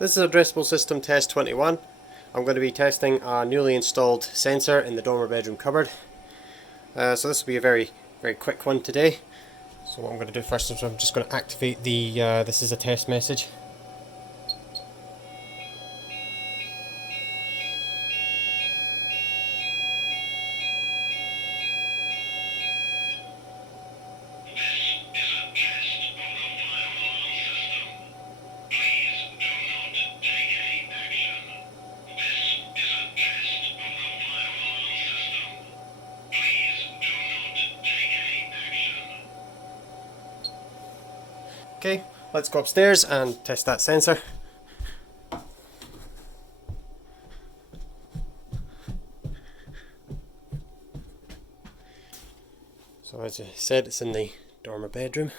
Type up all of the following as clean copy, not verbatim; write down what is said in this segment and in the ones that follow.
This is Addressable System Test 21. I'm going to be testing a newly installed sensor in the dormer bedroom cupboard. So this will be a very quick one today. So what I'm going to do first is I'm just going to activate the, this is a test message. Okay, let's go upstairs and test that sensor. So as I said, it's in the dormer bedroom.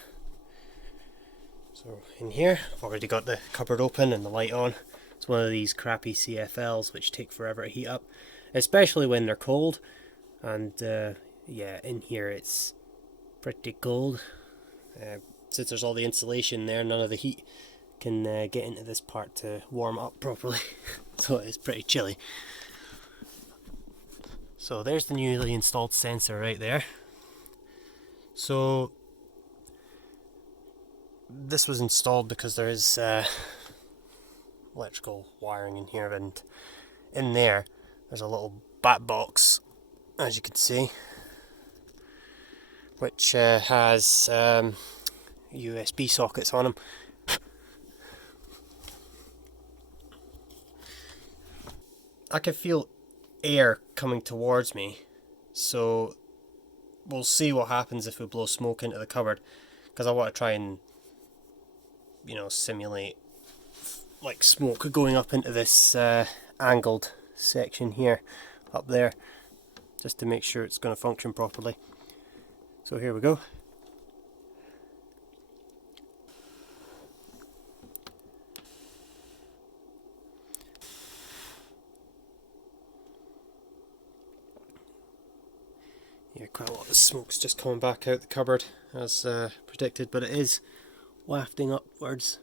So in here, I've already got the cupboard open and the light on. It's one of these crappy CFLs which take forever to heat up, especially when they're cold. And yeah, in here it's pretty cold. Since there's all the insulation there, none of the heat can get into this part to warm up properly. So it's pretty chilly. So there's the newly installed sensor right there. So this was installed because there is electrical wiring in here, and in there's a little bat box, as you can see, which has USB sockets on them. I can feel air coming towards me, so we'll see what happens if we blow smoke into the cupboard, because I want to try and, you know, simulate like smoke going up into this angled section here, up there, just to make sure it's going to function properly. So here we go. Yeah, quite a lot of smoke's just coming back out the cupboard as predicted, but it is wafting upwards.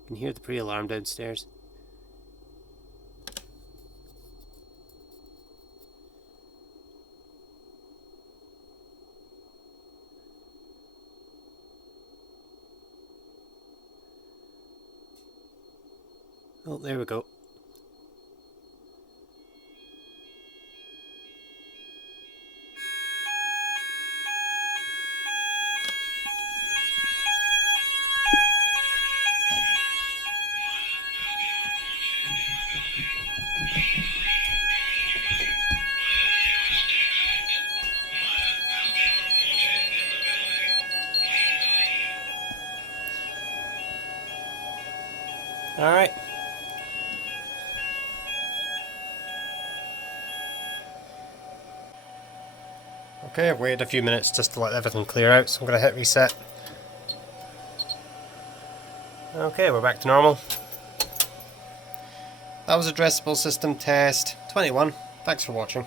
You can hear the pre-alarm downstairs. Oh, there we go. All right. Okay, I've waited a few minutes just to let everything clear out, so I'm going to hit reset. Okay, we're back to normal. That was Addressable System Test 21. Thanks for watching.